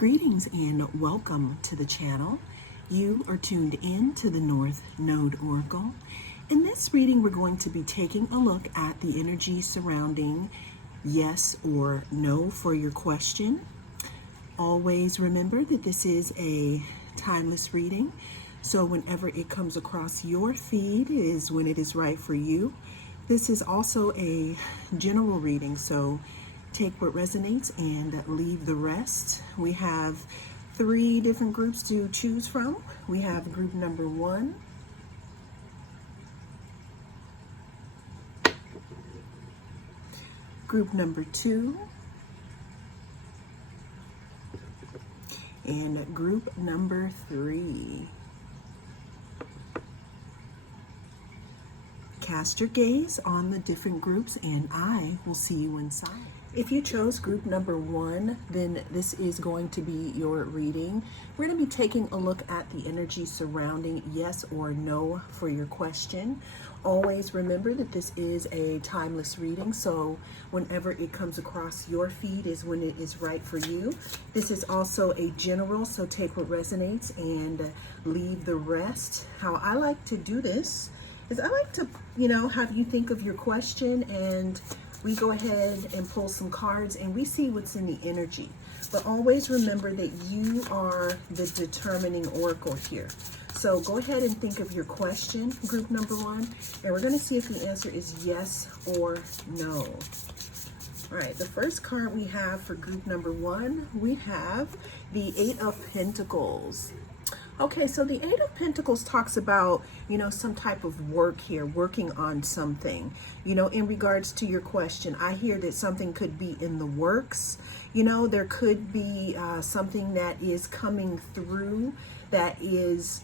Greetings and welcome to the channel. You are tuned in to the North Node Oracle. In this reading, we're going to be taking a look at the energy surrounding yes or no for your question. Always remember that this is a timeless reading, so whenever it comes across your feed is when it is right for you. This is also a general reading, so take what resonates and leave the rest. We have 3 different groups to choose from. We have group number 1, group number 2, and group number 3. Cast your gaze on the different groups and I will see you inside. If you chose group number 1, then this is going to be your reading. We're going to be taking a look at the energy surrounding yes or no for your question. Always remember that this is a timeless reading, so whenever it comes across your feed is when it is right for you. This is also a general, so take what resonates and leave the rest. How I like to do this is I like to, have you think of your question and we go ahead and pull some cards and we see what's in the energy. But always remember that you are the determining oracle here. So go ahead and think of your question, group number 1, and we're going to see if the answer is yes or no. All right, the first card we have for group number 1, we have the 8 of Pentacles. Okay, so the 8 of Pentacles talks about, some type of work here, working on something. In regards to your question, I hear that something could be in the works. There could be something that is coming through that is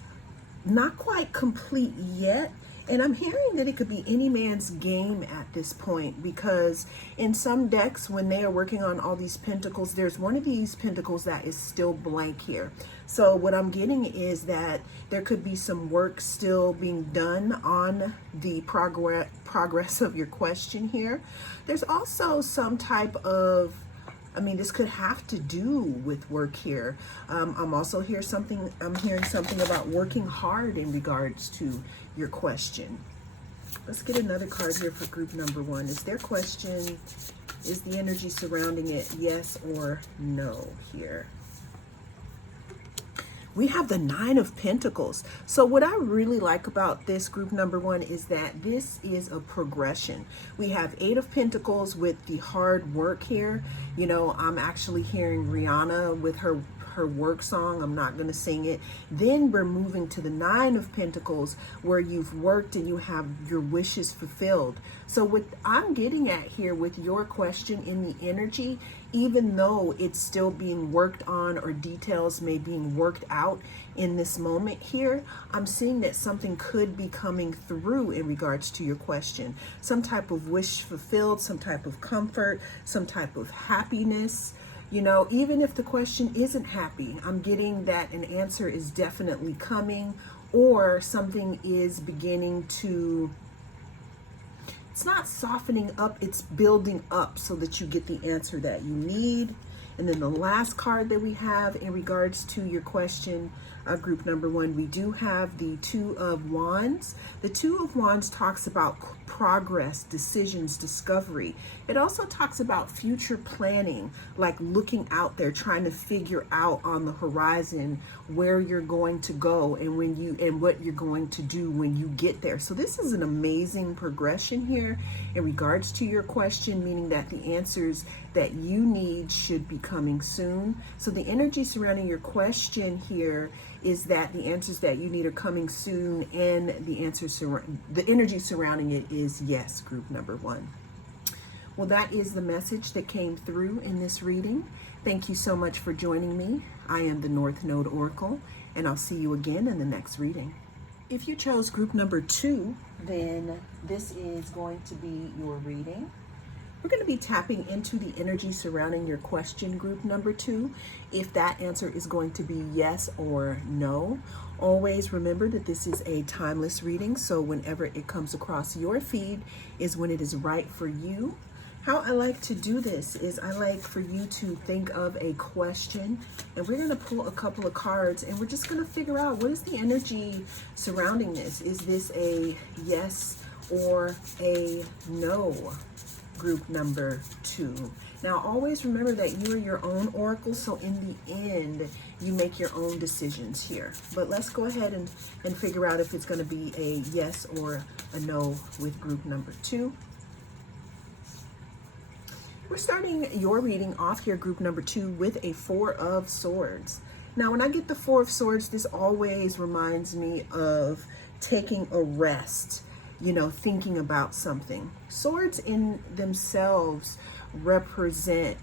not quite complete yet. And I'm hearing that it could be any man's game at this point, because in some decks, when they are working on all these pentacles, there's one of these pentacles that is still blank here. So what I'm getting is that there could be some work still being done on the progress of your question here. There's also some type of, this could have to do with work here. I'm hearing something about working hard in regards to your question. Let's get another card here for group number 1. Is their question, is the energy surrounding it yes or no here? We have the 9 of Pentacles. So what I really like about this group number 1 is that this is a progression. We have 8 of Pentacles with the hard work here. I'm actually hearing Rihanna with her work song. I'm not going to sing it. Then we're moving to the 9 of Pentacles where you've worked and you have your wishes fulfilled. So what I'm getting at here with your question in the energy, even though it's still being worked on or details may being worked out in this moment here, I'm seeing that something could be coming through in regards to your question. Some type of wish fulfilled, some type of comfort, some type of happiness. Even if the question isn't happy, I'm getting that an answer is definitely coming, or something is beginning to, it's not softening up, it's building up so that you get the answer that you need. And then the last card that we have in regards to your question, group number 1, we do have the 2 of Wands. The 2 of Wands talks about progress, decisions, discovery. It also talks about future planning, like looking out there, trying to figure out on the horizon where you're going to go and what you're going to do when you get there. So this is an amazing progression here in regards to your question, meaning that the answers that you need should be coming soon. So the energy surrounding your question here is that the answers that you need are coming soon, and the energy surrounding it is yes, group number 1. Well, that is the message that came through in this reading. Thank you so much for joining me. I am the North Node Oracle, and I'll see you again in the next reading. If you chose group number 2, then this is going to be your reading. We're going to be tapping into the energy surrounding your question, group number 2, if that answer is going to be yes or no. Always remember that this is a timeless reading, so whenever it comes across your feed is when it is right for you. How I like to do this is I like for you to think of a question, and we're going to pull a couple of cards, and we're just going to figure out what is the energy surrounding this. Is this a yes or a no? Group number 2. Now, always remember that you are your own oracle, so in the end, you make your own decisions here. But let's go ahead and figure out if it's going to be a yes or a no with group number 2. We're starting your reading off here, group number 2, with a 4 of Swords. Now, when I get the 4 of Swords, this always reminds me of taking a rest, you know, thinking about something. Swords in themselves represent,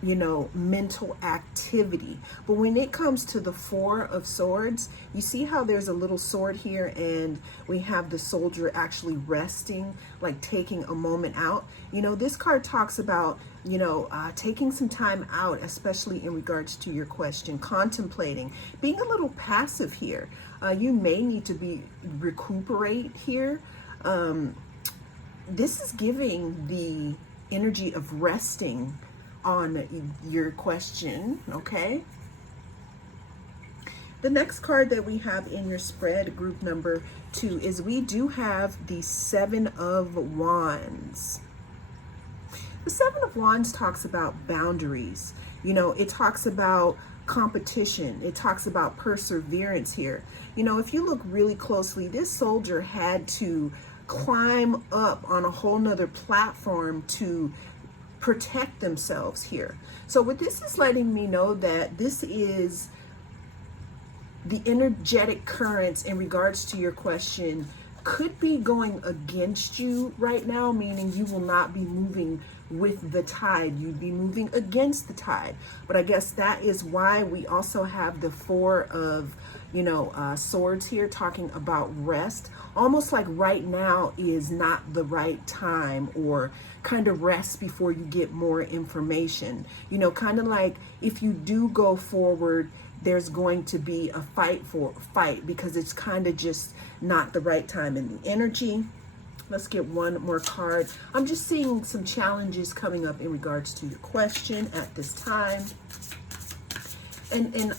you know, mental activity. But when it comes to the 4 of Swords, you see how there's a little sword here, and we have the soldier actually resting, like taking a moment out. You know, this card talks about, you know, taking some time out, especially in regards to your question, contemplating, being a little passive here. You may need to recuperate here. This is giving the energy of resting on your question, okay? The next card that we have in your spread, group number 2, is we do have the 7 of Wands. The 7 of Wands talks about boundaries. You know, it talks about competition. It talks about perseverance here. You know, if you look really closely, this soldier had to climb up on a whole nother platform to protect themselves here. So what this is letting me know that this is the energetic currents in regards to your question could be going against you right now, meaning you will not be moving with the tide. You'd be moving against the tide. But I guess that is why we also have the 4 of, you know, Swords here, talking about rest. Almost like right now is not the right time, or kind of rest before you get more information. You know, kind of like if you do go forward, there's going to be a fight because it's kind of just not the right time in the energy. Let's get one more card. I'm just seeing some challenges coming up in regards to your question at this time. And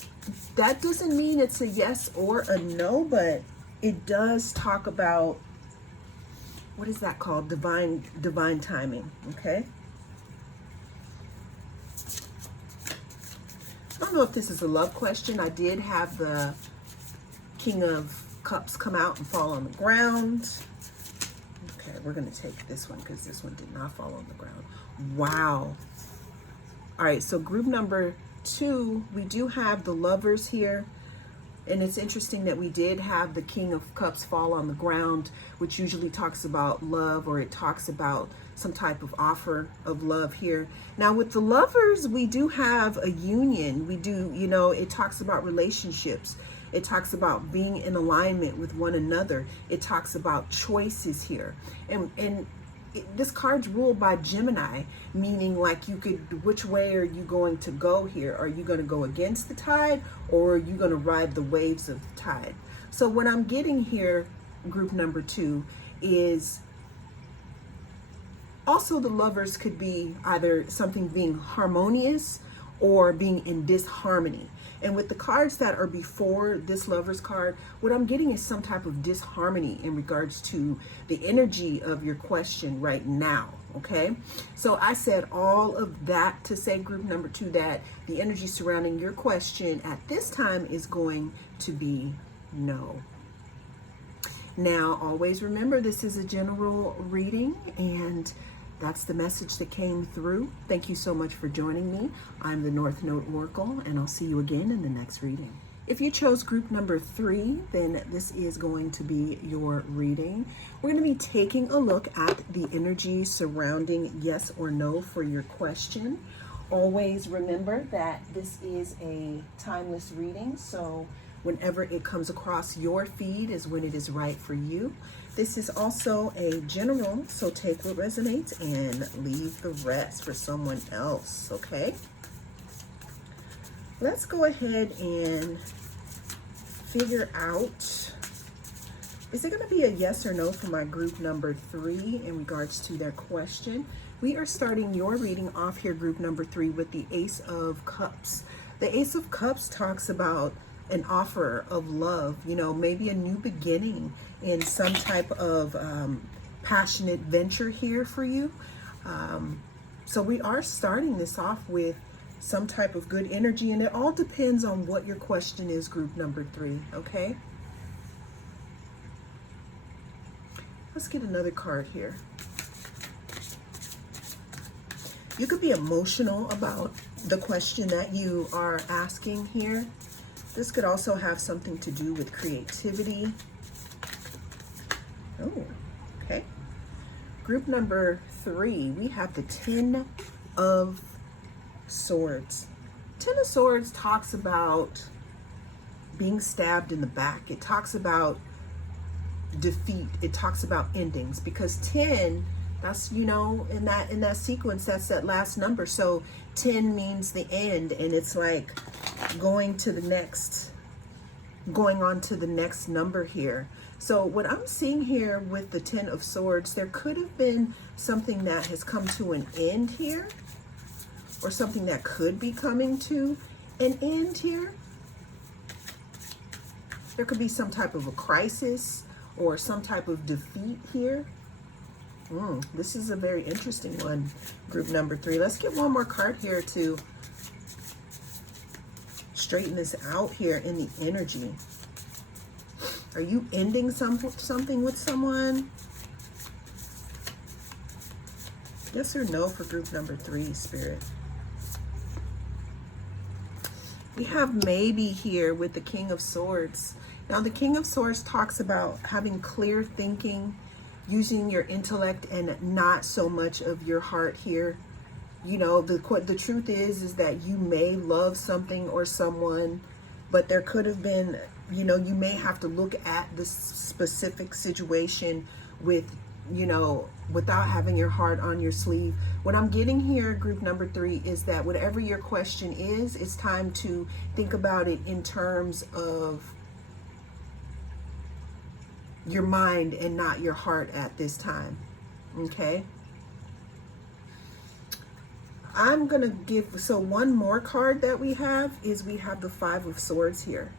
that doesn't mean it's a yes or a no, but it does talk about, what is that called? Divine timing, okay? I don't know if this is a love question. I did have the King of Cups come out and fall on the ground. Okay, we're going to take this one because this one did not fall on the ground. Wow. All right, so group number 2, we do have the Lovers here. And it's interesting that we did have the King of Cups fall on the ground, which usually talks about love, or it talks about some type of offer of love here. Now with the Lovers, we do have a union. We do, you know, it talks about relationships. It talks about being in alignment with one another. It talks about choices here. And this card's ruled by Gemini, meaning like you could, which way are you going to go here? Are you going to go against the tide, or are you going to ride the waves of the tide? So what I'm getting here, group number 2, is also the Lovers could be either something being harmonious or being in disharmony. And with the cards that are before this Lovers card, what I'm getting is some type of disharmony in regards to the energy of your question right now, okay? So I said all of that to say, group number 2, that the energy surrounding your question at this time is going to be no. Now, always remember, this is a general reading, and that's the message that came through. Thank you so much for joining me. I'm the North Node Oracle, and I'll see you again in the next reading. If you chose group number 3, then this is going to be your reading. We're going to be taking a look at the energy surrounding yes or no for your question. Always remember that this is a timeless reading, so whenever it comes across your feed is when it is right for you. This is also a general, so take what resonates and leave the rest for someone else, okay? Let's go ahead and figure out Is it going to be a yes or no for my group number 3 in regards to their question? We are starting your reading off here, group number 3, with the Ace of Cups. The Ace of Cups talks about an offer of love, you know, maybe a new beginning in some type of passionate venture here for you. So we are starting this off with some type of good energy, and it all depends on what your question is, group number 3, okay? Let's get another card here. You could be emotional about the question that you are asking here. This could also have something to do with creativity. Oh, okay. Group number 3, we have the 10 of Swords. 10 of Swords talks about being stabbed in the back. It talks about defeat. It talks about endings, because 10, that's, you know, in that sequence, that's that last number. So 10 means the end, and it's like going on to the next number here. So what I'm seeing here with the 10 of Swords, there could have been something that has come to an end here, or something that could be coming to an end here. There could be some type of a crisis or some type of defeat here. This is a very interesting one, group number 3. Let's get one more card here to straighten this out here in the energy. Are you ending something with someone? Yes or no for group number 3, Spirit? We have maybe here with the King of Swords. Now, the King of Swords talks about having clear thinking, using your intellect and not so much of your heart here. You know, the truth is that you may love something or someone, but there could have been, you know, you may have to look at this specific situation with, you know, without having your heart on your sleeve. What I'm getting here, group number 3, is that whatever your question is, it's time to think about it in terms of your mind and not your heart at this time. Okay? I'm going to give, so one more card that we have is we have the 5 of Swords here.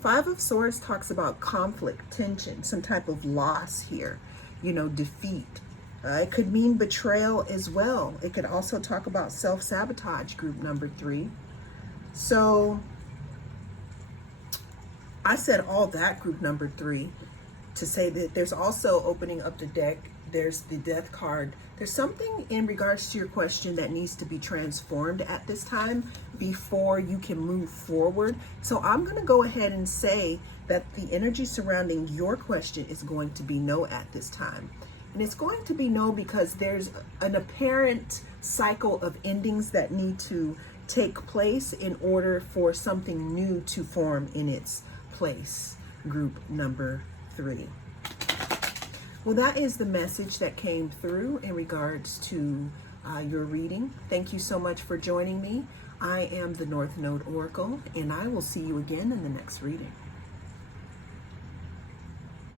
5 of Swords talks about conflict, tension, some type of loss here, you know, defeat. It could mean betrayal as well. It could also talk about self-sabotage, group number 3. So I said all that, group number 3, to say that there's also, opening up the deck, there's the Death card. There's something in regards to your question that needs to be transformed at this time before you can move forward. So I'm going to go ahead and say that the energy surrounding your question is going to be no at this time. And it's going to be no because there's an apparent cycle of endings that need to take place in order for something new to form in its place, group number 3. Well, that is the message that came through in regards to your reading. Thank you so much for joining me. I am the North Node Oracle, and I will see you again in the next reading.